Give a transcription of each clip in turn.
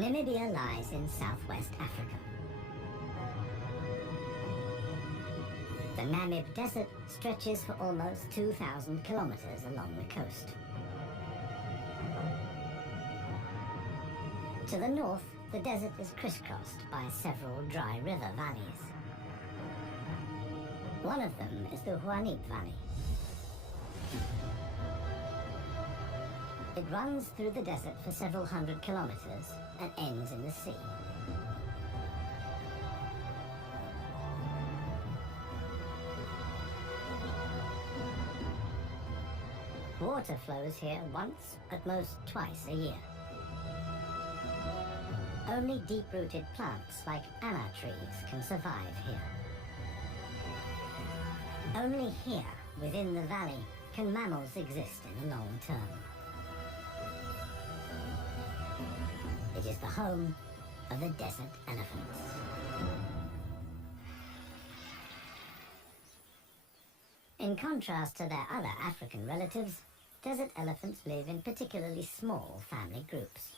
Namibia lies in southwest Africa. The Namib Desert stretches for almost 2,000 kilometers along the coast. To the north, the desert is crisscrossed by several dry river valleys. One of them is the Huanib Valley. It runs through the desert for several hundred kilometers and ends in the sea. Water flows here once, at most twice a year. Only deep-rooted plants like anna trees can survive here. Only here, within the valley, can mammals exist in the long term. It is the home of the desert elephants. In contrast to their other African relatives, desert elephants live in particularly small family groups.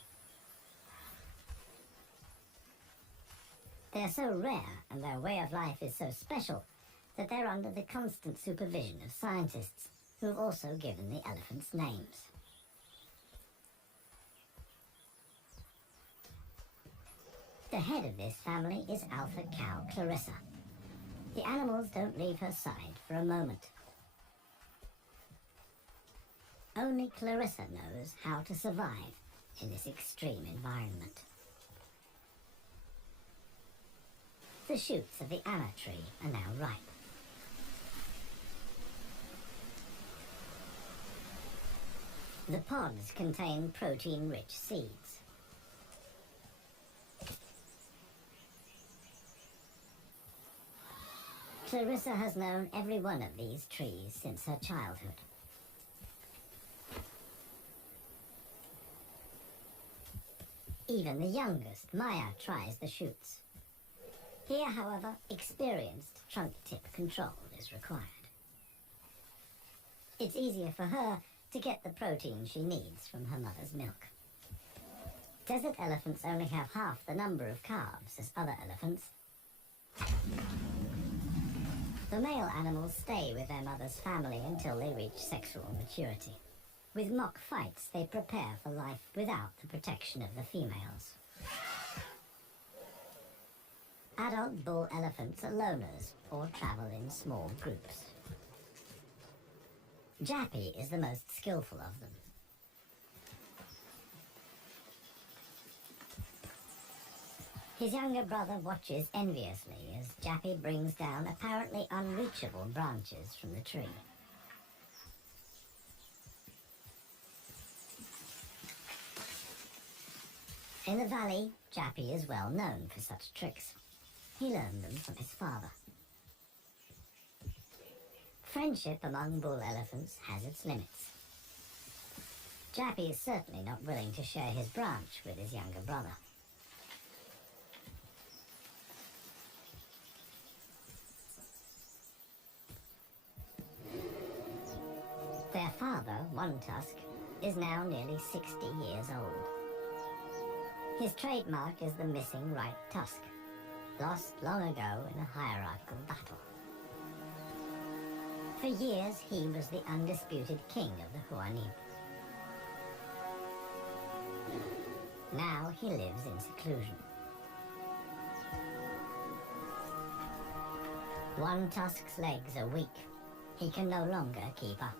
They are so rare and their way of life is so special that they're under the constant supervision of scientists who have also given the elephants names. The head of this family is alpha cow Clarissa. The animals don't leave her side for a moment. Only Clarissa knows how to survive in this extreme environment. The shoots of the anna tree are now ripe. The pods contain protein-rich seeds. Clarissa has known every one of these trees since her childhood. Even the youngest, Maya, tries the shoots. Here, however, experienced trunk tip control is required. It's easier for her to get the protein she needs from her mother's milk. Desert elephants only have half the number of calves as other elephants. The male animals stay with their mother's family until they reach sexual maturity. With mock fights, they prepare for life without the protection of the females. Adult bull elephants are loners or travel in small groups. Jappy is the most skillful of them. His younger brother watches enviously as Jappy brings down apparently unreachable branches from the tree. In the valley, Jappy is well known for such tricks. He learned them from his father. Friendship among bull elephants has its limits. Jappy is certainly not willing to share his branch with his younger brother. Their father, One Tusk, is now nearly 60 years old. His trademark is the missing right tusk, lost long ago in a hierarchical battle. For years, he was the undisputed king of the Huanib. Now he lives in seclusion. One Tusk's legs are weak. He can no longer keep up.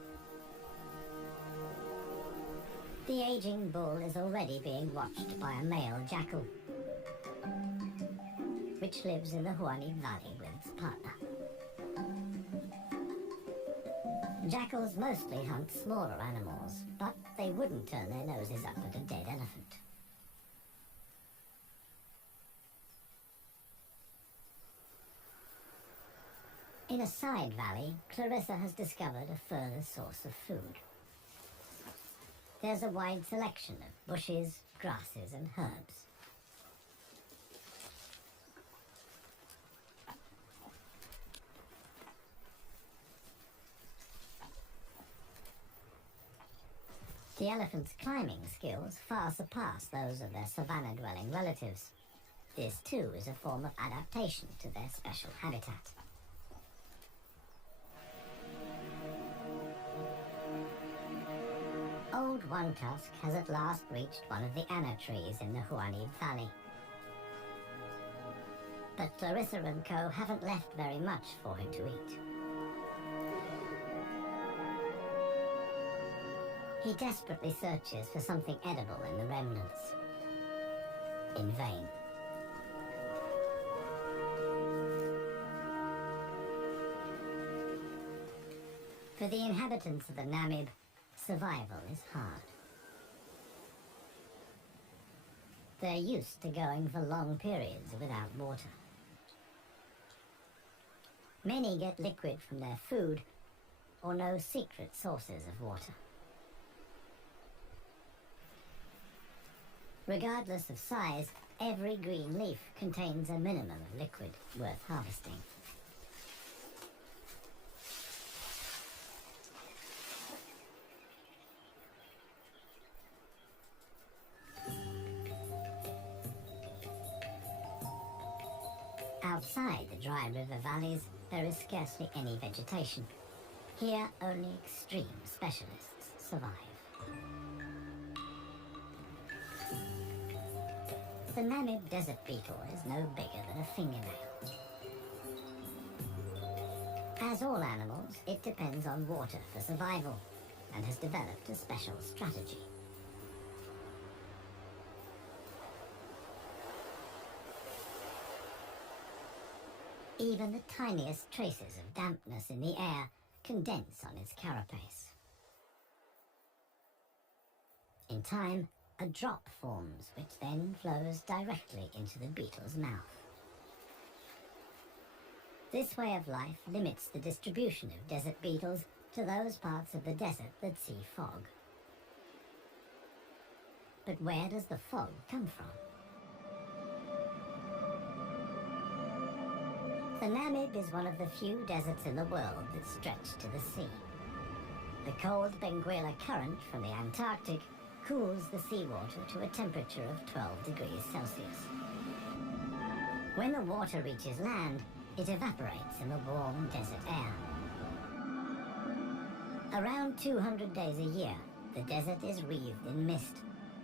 The aging bull is already being watched by a male jackal, which lives in the Huanib Valley with its partner. Jackals mostly hunt smaller animals, but they wouldn't turn their noses up at a dead elephant. In a side valley, Clarissa has discovered a further source of food. There's a wide selection of bushes, grasses and herbs. The elephant's climbing skills far surpass those of their savanna-dwelling relatives. This too is a form of adaptation to their special habitat. Old One Tusk has at last reached one of the anna trees in the Huanib Valley. But Clarissa and co haven't left very much for him to eat. He desperately searches for something edible in the remnants. In vain. For the inhabitants of the Namib, survival is hard. They're used to going for long periods without water. Many get liquid from their food or know secret sources of water. Regardless of size, every green leaf contains a minimum of liquid worth harvesting. Outside the dry river valleys, there is scarcely any vegetation. Here, only extreme specialists survive. The Namib desert beetle is no bigger than a fingernail. As all animals, it depends on water for survival and has developed a special strategy. Even the tiniest traces of dampness in the air condense on its carapace. In time, a drop forms, which then flows directly into the beetle's mouth. This way of life limits the distribution of desert beetles to those parts of the desert that see fog. But where does the fog come from? The Namib is one of the few deserts in the world that stretch to the sea. The cold Benguela current from the Antarctic cools the seawater to a temperature of 12 degrees Celsius. When the water reaches land, it evaporates in the warm desert air. Around 200 days a year, the desert is wreathed in mist,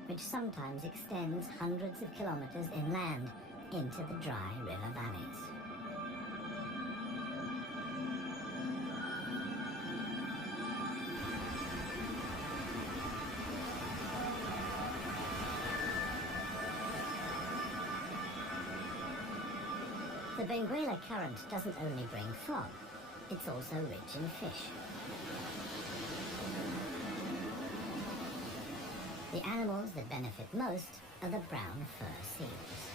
which sometimes extends hundreds of kilometers inland into the dry river valleys. The Benguela current doesn't only bring fog, it's also rich in fish. The animals that benefit most are the brown fur seals.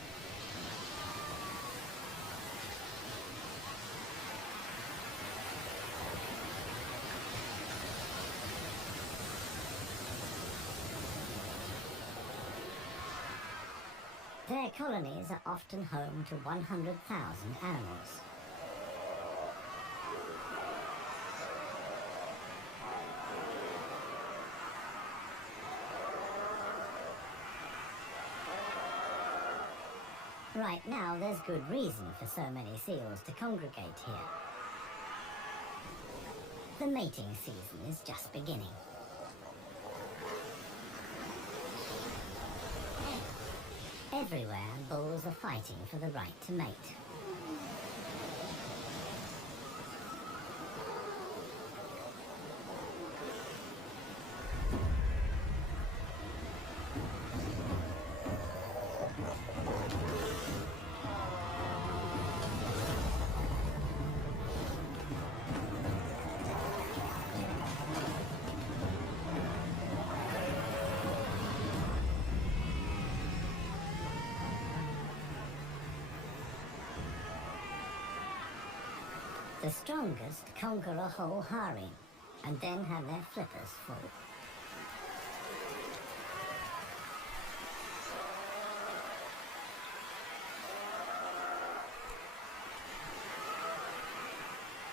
Their colonies are often home to 100,000 animals. Right now, there's good reason for so many seals to congregate here. The mating season is just beginning. Everywhere, bulls are fighting for the right to mate. The strongest conquer a whole harem and then have their flippers full.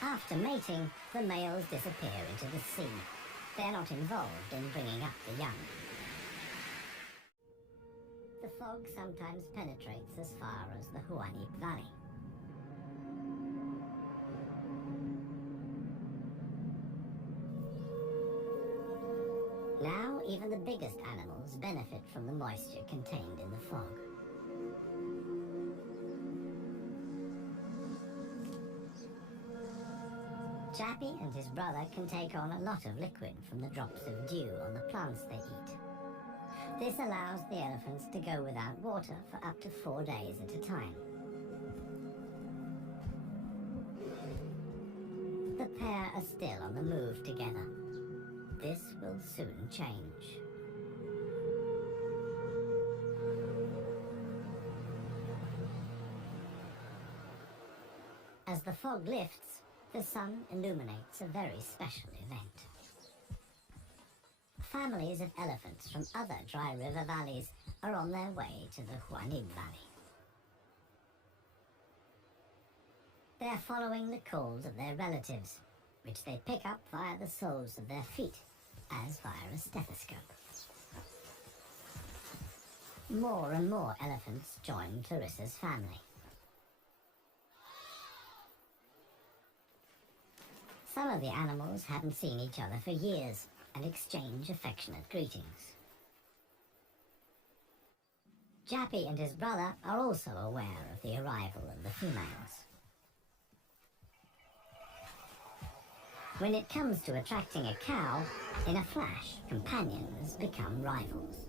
After mating, the males disappear into the sea, They're not involved in bringing up the young. The fog sometimes penetrates as far as the Huanib Valley. Now, even the biggest animals benefit from the moisture contained in the fog. Jappy and his brother can take on a lot of liquid from the drops of dew on the plants they eat. This allows the elephants to go without water for up to 4 days at a time. The pair are still on the move together. This will soon change. As the fog lifts, the sun illuminates a very special event. Families of elephants from other dry river valleys are on their way to the Huanib Valley. They are following the calls of their relatives, which they pick up via the soles of their feet, as via a stethoscope. More and more elephants join Clarissa's family. Some of the animals haven't seen each other for years and exchange affectionate greetings. Jappy and his brother are also aware of the arrival of the females. When it comes to attracting a cow, in a flash, companions become rivals.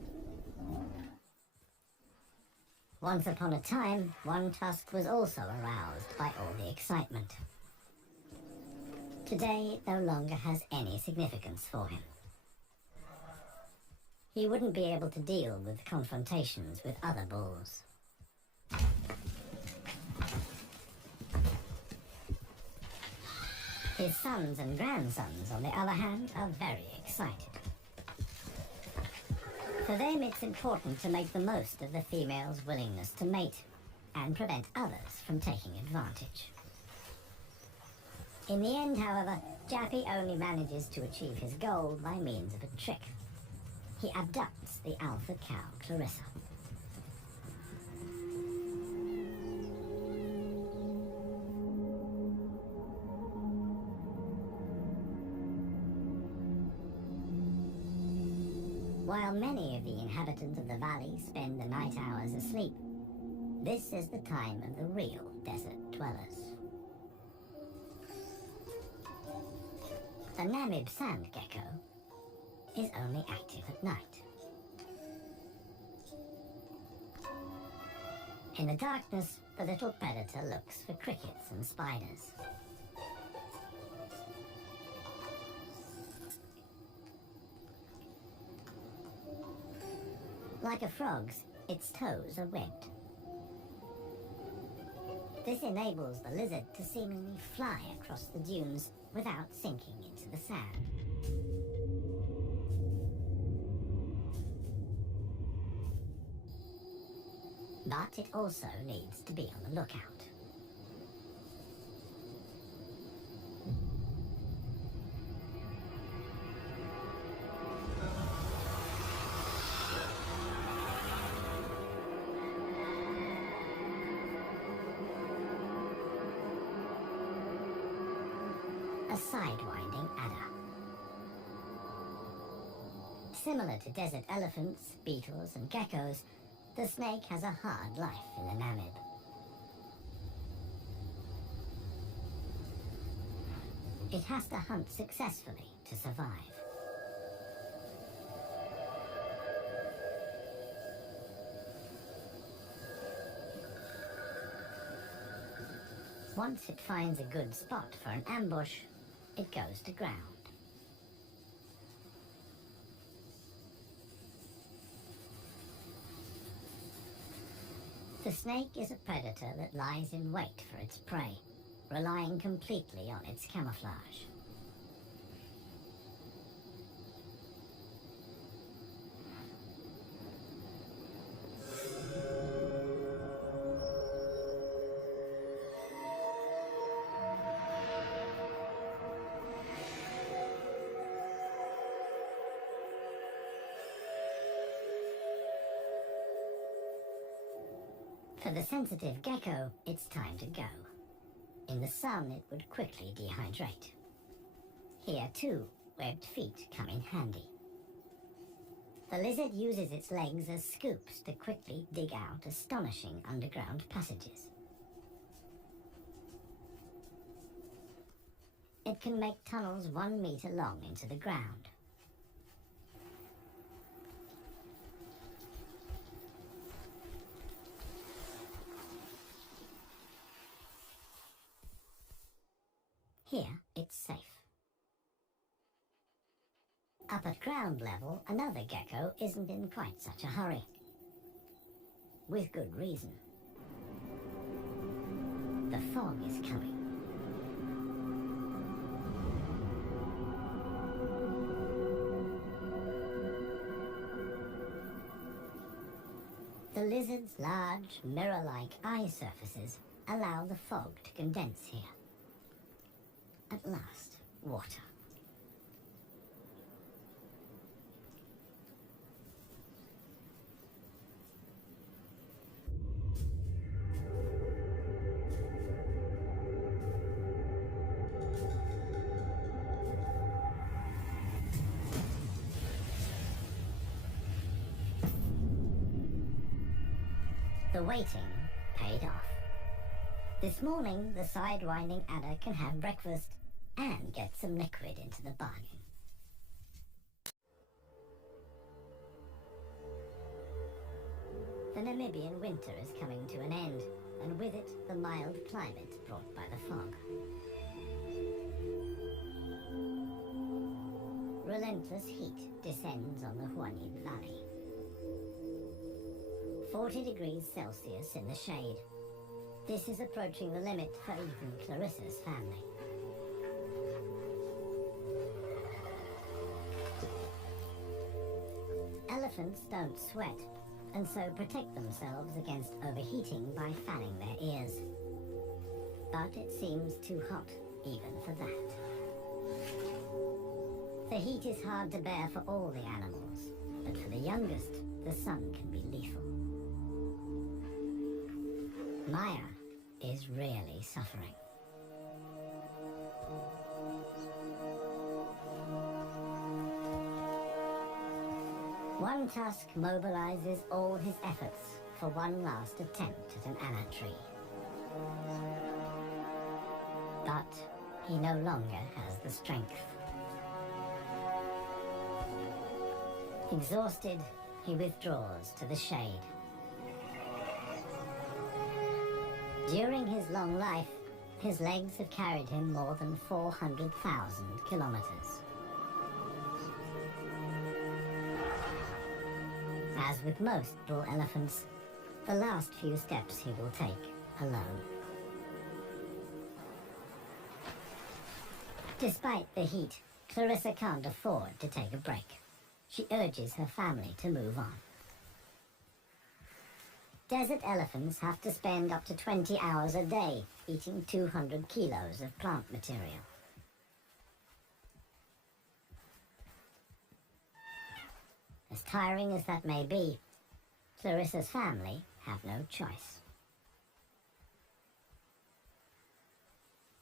Once upon a time, one tusk was also aroused by all the excitement. Today, it no longer has any significance for him. He wouldn't be able to deal with confrontations with other bulls. His sons and grandsons, on the other hand, are very excited. For them, it's important to make the most of the female's willingness to mate and prevent others from taking advantage. In the end, however, Jappy only manages to achieve his goal by means of a trick. He abducts the alpha cow, Clarissa. While many of the inhabitants of the valley spend the night hours asleep, this is the time of the real desert dwellers. The Namib sand gecko is only active at night. In the darkness, the little predator looks for crickets and spiders. Like a frog's, its toes are webbed. This enables the lizard to seemingly fly across the dunes without sinking into the sand. But it also needs to be on the lookout. A sidewinding adder. Similar to desert elephants, beetles and geckos, the snake has a hard life in the Namib. It has to hunt successfully to survive. Once it finds a good spot for an ambush, it goes to ground. The snake is a predator that lies in wait for its prey, relying completely on its camouflage. For the sensitive gecko, it's time to go. In the sun, it would quickly dehydrate. Here, too, webbed feet come in handy. The lizard uses its legs as scoops to quickly dig out astonishing underground passages. It can make tunnels 1 meter long into the ground. Here, it's safe. Up at ground level, another gecko isn't in quite such a hurry. With good reason. The fog is coming. The lizard's large, mirror-like eye surfaces allow the fog to condense here. At last, water. The waiting paid off. This morning, the sidewinding adder can have breakfast and get some liquid into the bargain. The Namibian winter is coming to an end, and with it the mild climate brought by the fog. Relentless heat descends on the Huanyin Valley. 40 degrees Celsius in the shade. This is approaching the limit for even Clarissa's family. Elephants don't sweat, and so protect themselves against overheating by fanning their ears. But it seems too hot, even for that. The heat is hard to bear for all the animals, but for the youngest, the sun can be lethal. Maya is really suffering. One tusk mobilizes all his efforts for one last attempt at an anna tree. But he no longer has the strength. Exhausted, he withdraws to the shade. During his long life, his legs have carried him more than 400,000 kilometers. As with most bull elephants, the last few steps he will take alone. Despite the heat, Clarissa can't afford to take a break. She urges her family to move on. Desert elephants have to spend up to 20 hours a day eating 200 kilos of plant material. As tiring as that may be, Clarissa's family have no choice.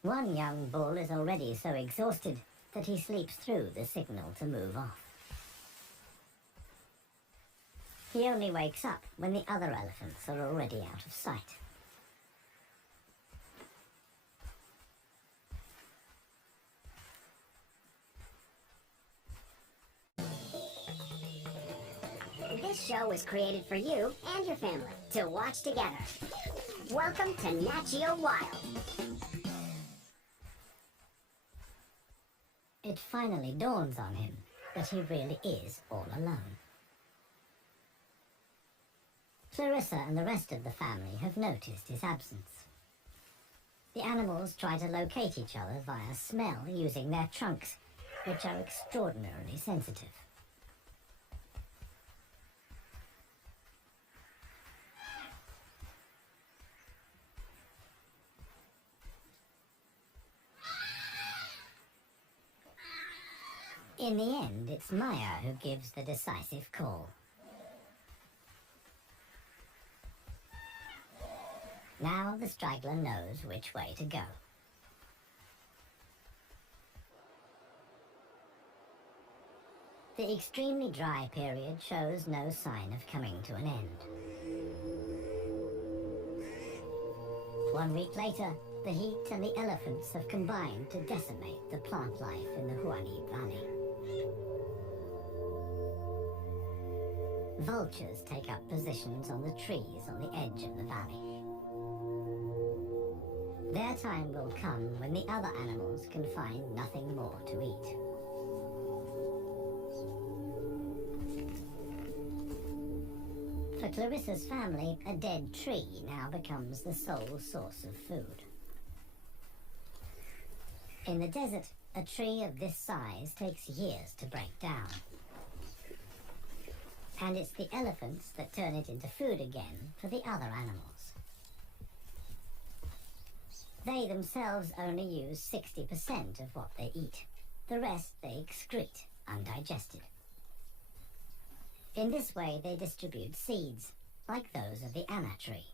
One young bull is already so exhausted that he sleeps through the signal to move off. He only wakes up when the other elephants are already out of sight. This show was created for you and your family to watch together. Welcome to Nat Geo Wild. It finally dawns on him that he really is all alone. Clarissa and the rest of the family have noticed his absence. The animals try to locate each other via smell using their trunks, which are extraordinarily sensitive. In the end, it's Maya who gives the decisive call. Now the straggler knows which way to go. The extremely dry period shows no sign of coming to an end. 1 week later, the heat and the elephants have combined to decimate the plant life in the Huanib Valley. Vultures take up positions on the trees on the edge of the valley. Their time will come when the other animals can find nothing more to eat. For Clarissa's family, a dead tree now becomes the sole source of food. In the desert, a tree of this size takes years to break down. And it's the elephants that turn it into food again for the other animals. They themselves only use 60% of what they eat. The rest they excrete undigested. In this way, they distribute seeds, like those of the anna tree.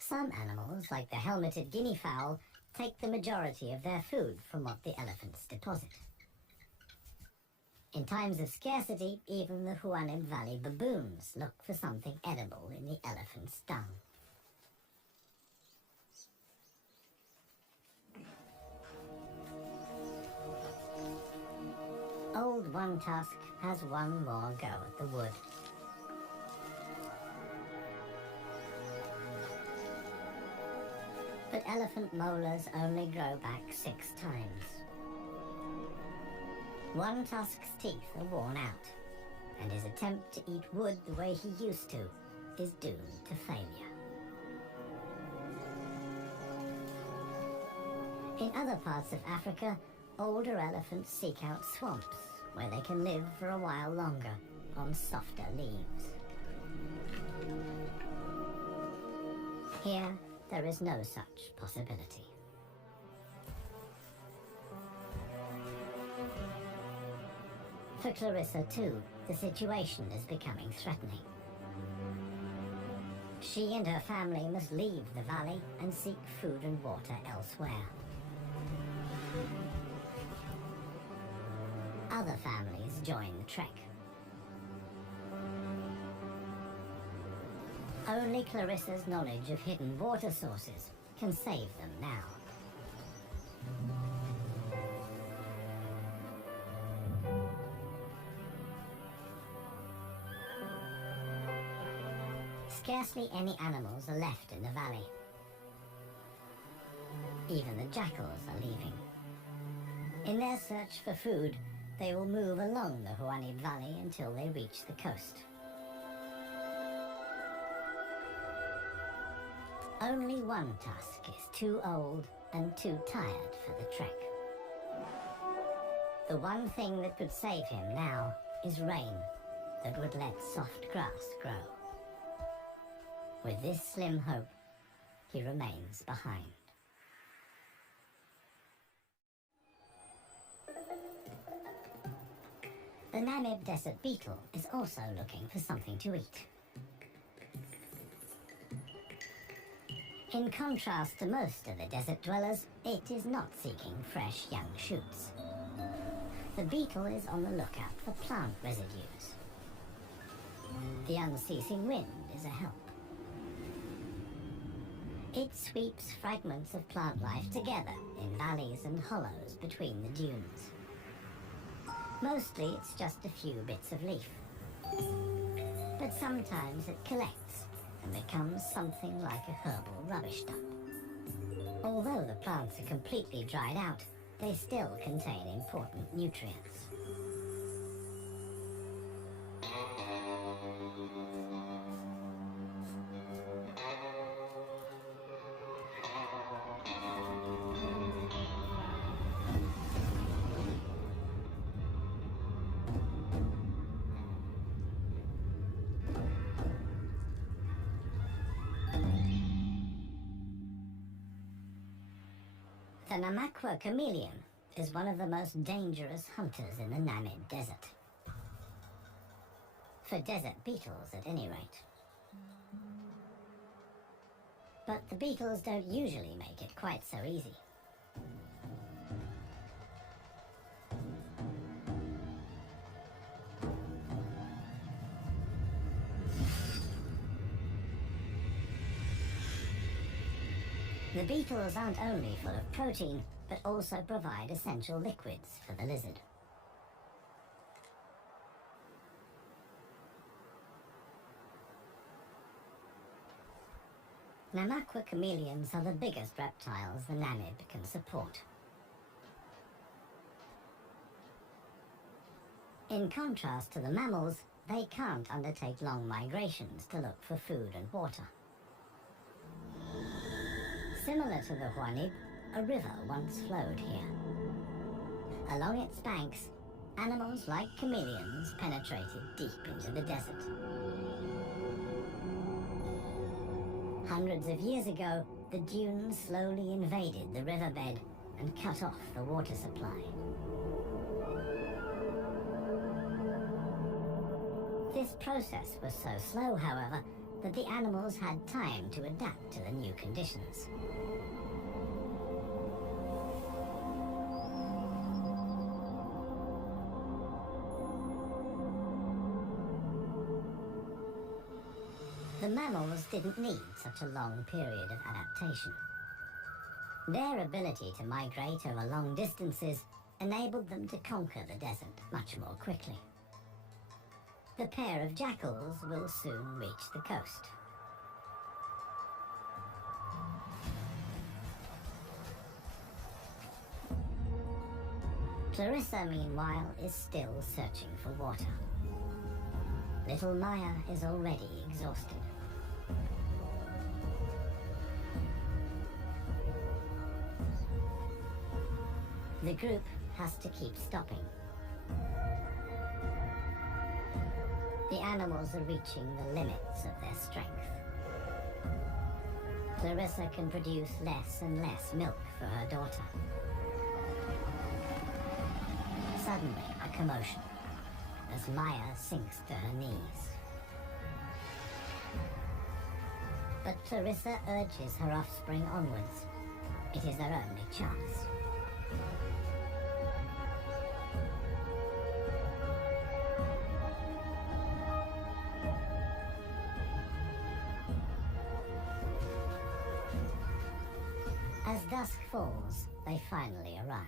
Some animals, like the helmeted guinea fowl, take the majority of their food from what the elephants deposit. In times of scarcity, even the Huanib Valley baboons look for something edible in the elephant's dung. Old One Tusk has one more go at the wood. But elephant molars only grow back 6 times. One Tusk's teeth are worn out, and his attempt to eat wood the way he used to is doomed to failure. In other parts of Africa, older elephants seek out swamps where they can live for a while longer on softer leaves. Here, there is no such possibility. For Clarissa, too, the situation is becoming threatening. She and her family must leave the valley and seek food and water elsewhere. Other families join the trek. Only Clarissa's knowledge of hidden water sources can save them now. Scarcely any animals are left in the valley. Even the jackals are leaving. In their search for food, they will move along the Huanib Valley until they reach the coast. Only One Tusk is too old and too tired for the trek. The one thing that could save him now is rain that would let soft grass grow. With this slim hope, he remains behind. The Namib desert beetle is also looking for something to eat. In contrast to most of the desert dwellers, it is not seeking fresh young shoots. The beetle is on the lookout for plant residues. The unceasing wind is a help. It sweeps fragments of plant life together in valleys and hollows between the dunes. Mostly it's just a few bits of leaf. But sometimes it collects and becomes something like a herbal rubbish dump. Although the plants are completely dried out, they still contain important nutrients. The Namakwa chameleon is one of the most dangerous hunters in the Namib Desert. For desert beetles, at any rate. But the beetles don't usually make it quite so easy. The beetles aren't only full of protein, but also provide essential liquids for the lizard. Namaqua chameleons are the biggest reptiles the Namib can support. In contrast to the mammals, they can't undertake long migrations to look for food and water. Similar to the Huanib, a river once flowed here. Along its banks, animals like chameleons penetrated deep into the desert. Hundreds of years ago, the dunes slowly invaded the riverbed and cut off the water supply. This process was so slow, however, that the animals had time to adapt to the new conditions. The mammals didn't need such a long period of adaptation. Their ability to migrate over long distances enabled them to conquer the desert much more quickly. The pair of jackals will soon reach the coast. Clarissa, meanwhile, is still searching for water. Little Maya is already exhausted. The group has to keep stopping. The animals are reaching the limits of their strength. Clarissa can produce less and less milk for her daughter. Suddenly, a commotion, as Maya sinks to her knees. But Clarissa urges her offspring onwards. It is their only chance. As dusk falls, they finally arrive.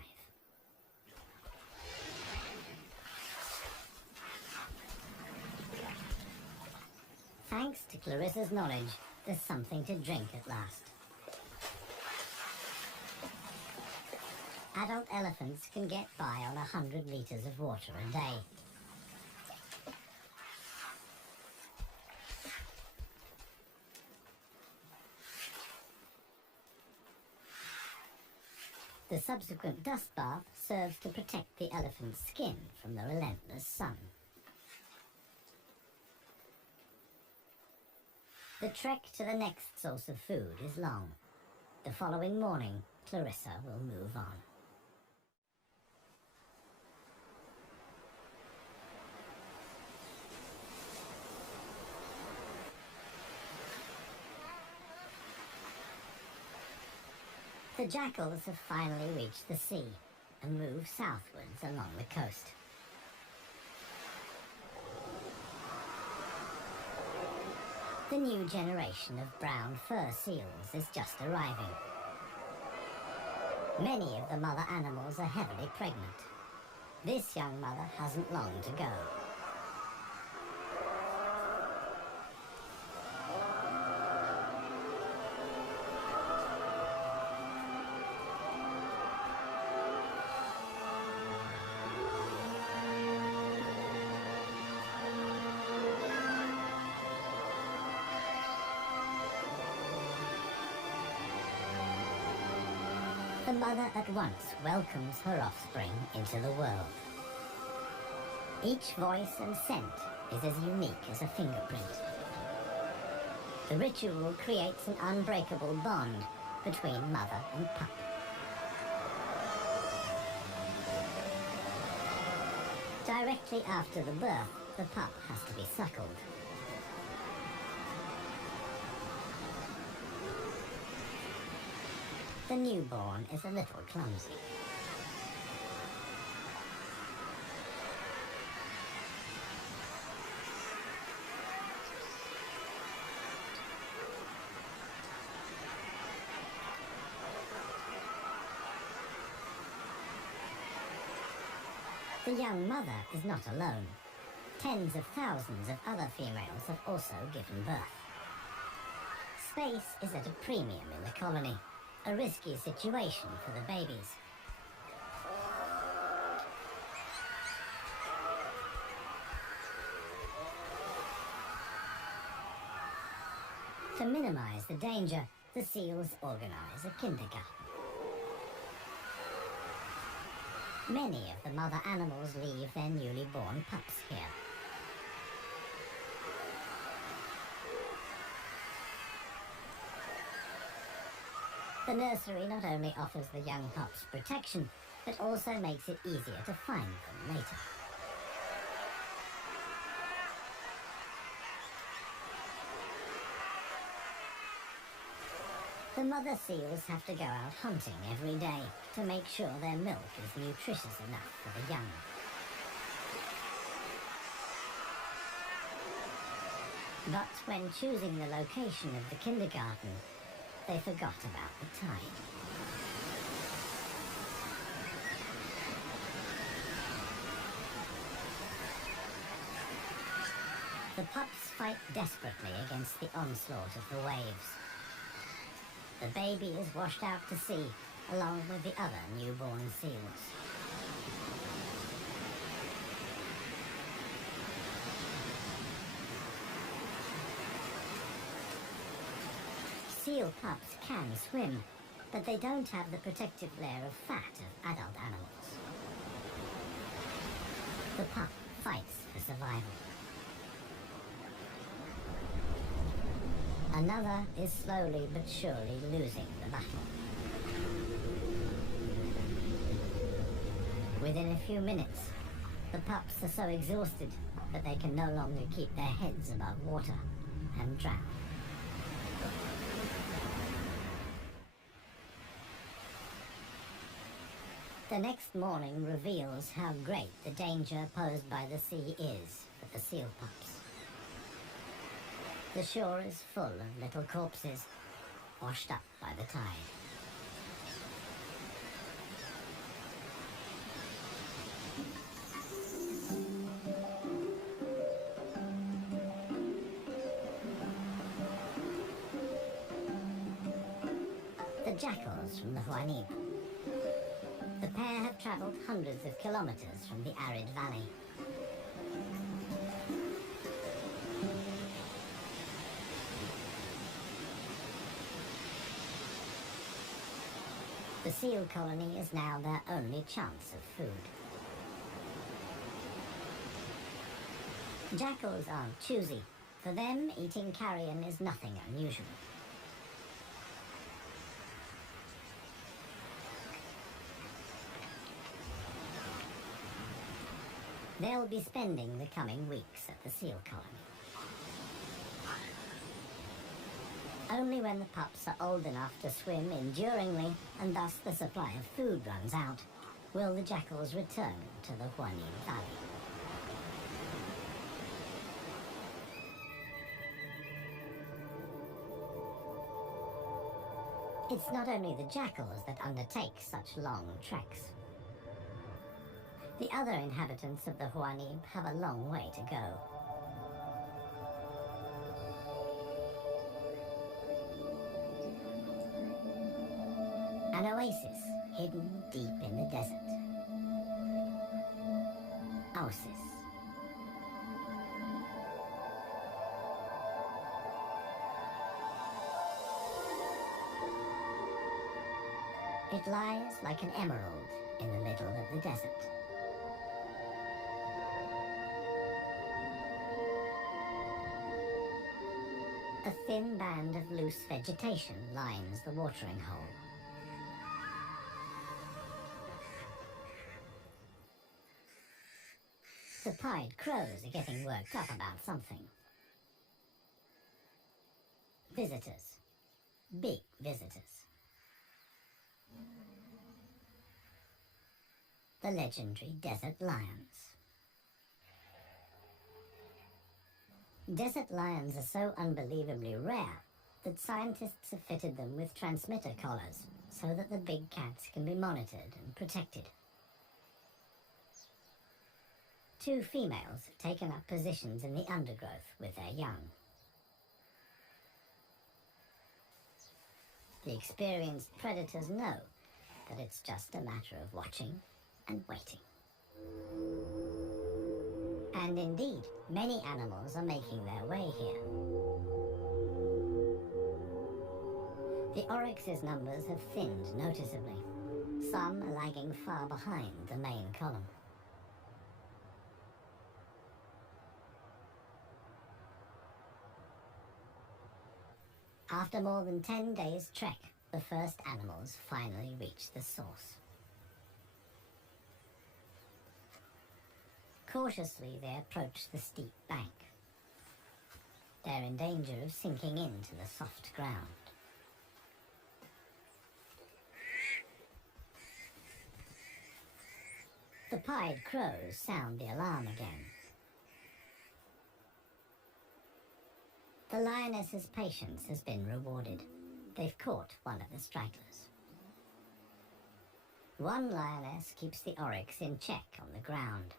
Thanks to Clarissa's knowledge, there's something to drink at last. Adult elephants can get by on 100 liters of water a day. The subsequent dust bath serves to protect the elephant's skin from the relentless sun. The trek to the next source of food is long. The following morning, Clarissa will move on. The jackals have finally reached the sea and move southwards along the coast. The new generation of brown fur seals is just arriving. Many of the mother animals are heavily pregnant. This young mother hasn't long to go. The mother at once welcomes her offspring into the world. Each voice and scent is as unique as a fingerprint. The ritual creates an unbreakable bond between mother and pup. Directly after the birth, the pup has to be suckled. The newborn is a little clumsy. The young mother is not alone. Tens of thousands of other females have also given birth. Space is at a premium in the colony, a risky situation for the babies. To minimize the danger, the seals organize a kindergarten. Many of the mother animals leave their newly born pups here. The nursery not only offers the young pups protection, but also makes it easier to find them later. The mother seals have to go out hunting every day to make sure their milk is nutritious enough for the young. But when choosing the location of the kindergarten, they forgot about the tide. The pups fight desperately against the onslaught of the waves. The baby is washed out to sea, along with the other newborn seals. Seal pups can swim, but they don't have the protective layer of fat of adult animals. The pup fights for survival. Another is slowly but surely losing the battle. Within a few minutes, the pups are so exhausted that they can no longer keep their heads above water and drown. The next morning reveals how great the danger posed by the sea is for the seal pups. The shore is full of little corpses, washed up by the tide. The jackals from the Huanib. The pair have travelled hundreds of kilometres from the arid valley. The seal colony is now their only chance of food. Jackals aren't choosy. For them, eating carrion is nothing unusual. They'll be spending the coming weeks at the seal colony. Only when the pups are old enough to swim enduringly, and thus the supply of food runs out, will the jackals return to the Huanib Valley. It's not only the jackals that undertake such long treks. The other inhabitants of the Huanib have a long way to go. An oasis hidden deep in the desert. Oasis. It lies like an emerald in the middle of the desert. A thin band of loose vegetation lines the watering hole. The pied crows are getting worked up about something. Visitors. Big visitors. the legendary desert lions. Desert lions are so unbelievably rare that scientists have fitted them with transmitter collars so that the big cats can be monitored and protected. Two females have taken up positions in the undergrowth with their young. The experienced predators know that it's just a matter of watching and waiting. And indeed, many animals are making their way here. The oryx's numbers have thinned noticeably. Some are lagging far behind the main column. After more than 10 days' trek, the first animals finally reach the source. Cautiously, they approach the steep bank. They're in danger of sinking into the soft ground. The pied crows sound the alarm again. The lioness's patience has been rewarded. They've caught one of the stragglers. One lioness keeps the oryx in check on the ground.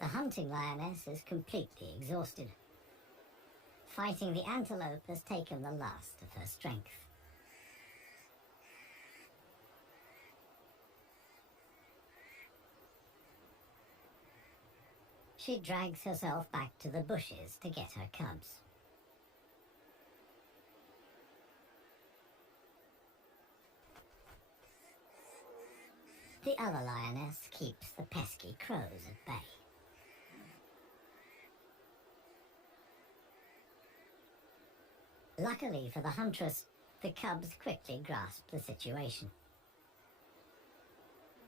The hunting lioness is completely exhausted. Fighting the antelope has taken the last of her strength. She drags herself back to the bushes to get her cubs. The other lioness keeps the pesky crows at bay. Luckily for the huntress, the cubs quickly grasp the situation.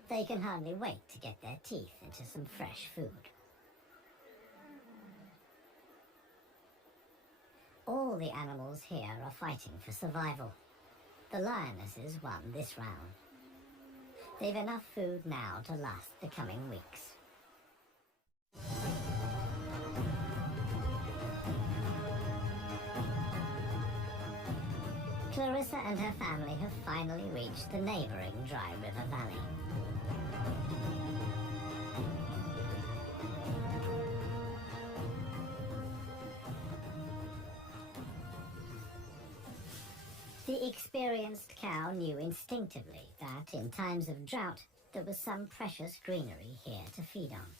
They can hardly wait to get their teeth into some fresh food. All the animals here are fighting for survival. The lionesses won this round. They've enough food now to last the coming weeks. Clarissa and her family have finally reached the neighboring Dry River Valley. The experienced cow knew instinctively that in times of drought there was some precious greenery here to feed on.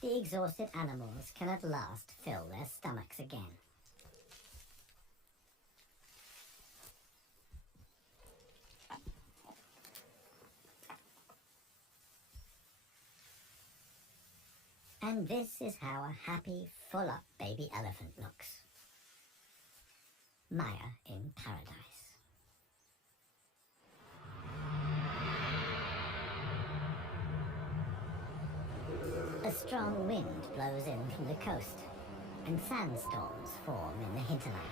The exhausted animals can at last fill their stomachs again. And this is how a happy, full-up baby elephant looks. Maya in paradise. A strong wind blows in from the coast, and sandstorms form in the hinterland.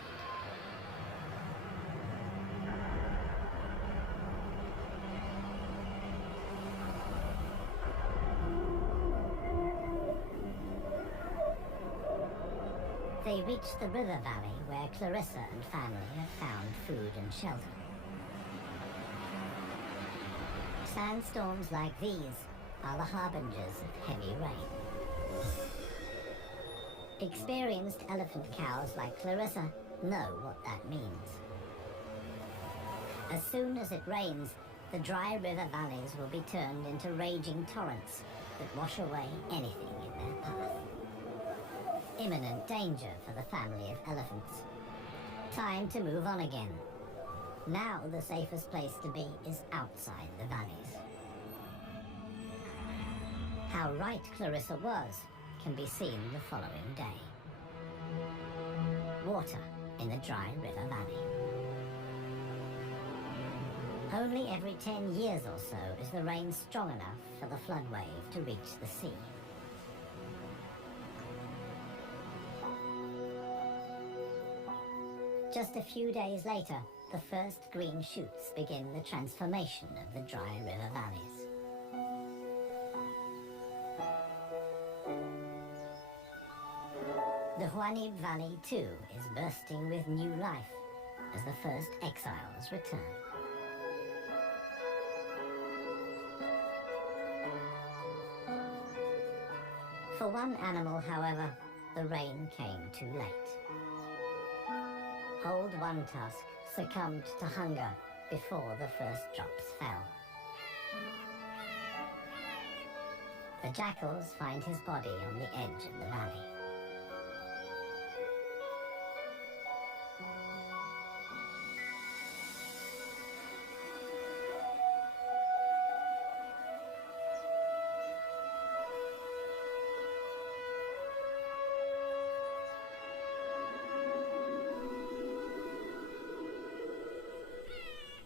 They reach the river valley where Clarissa and family have found food and shelter. Sandstorms like these are the harbingers of heavy rain. Experienced elephant cows like Clarissa know what that means. As soon as it rains, the dry river valleys will be turned into raging torrents that wash away anything in their path. Imminent danger for the family of elephants. Time to move on again. Now the safest place to be is outside the valleys. How right Clarissa was can be seen the following day. Water in the Dry River Valley. Only every 10 years or so is the rain strong enough for the flood wave to reach the sea. Just a few days later, the first green shoots begin the transformation of the dry river valleys. The Huanib Valley, too, is bursting with new life as the first exiles return. For one animal, however, the rain came too late. Old One Tusk succumbed to hunger before the first drops fell. The jackals find his body on the edge of the valley.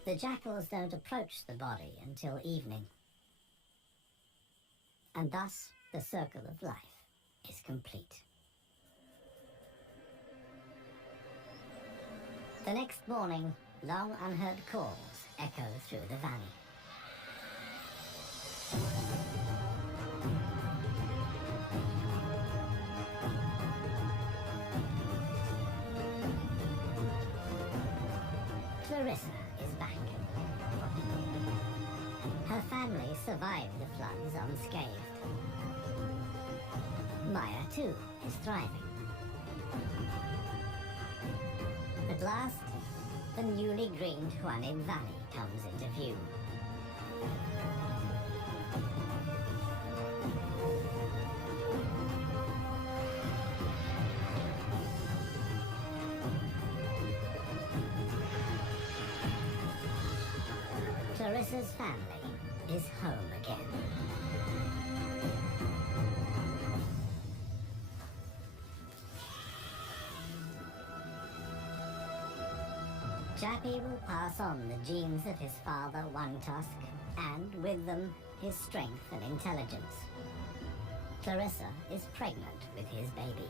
The jackals don't approach the body until evening, and thus the circle of life is complete. The next morning, long unheard calls echo through the valley. Clarissa is back. Her family survived the floods unscathed. Maya, too, is thriving. At last, the newly greened Huanib Valley comes into view. Clarissa's family is home again. Jappy will pass on the genes of his father, One Tusk, and with them, his strength and intelligence. Clarissa is pregnant with his baby.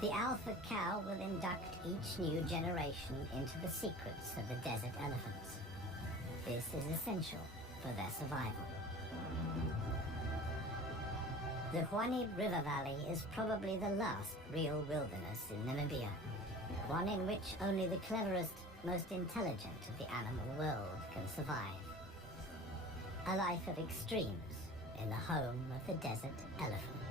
The alpha cow will induct each new generation into the secrets of the desert elephants. This is essential for their survival. The Huanib River Valley is probably the last real wilderness in Namibia, one in which only the cleverest, most intelligent of the animal world can survive. A life of extremes in the home of the desert elephant.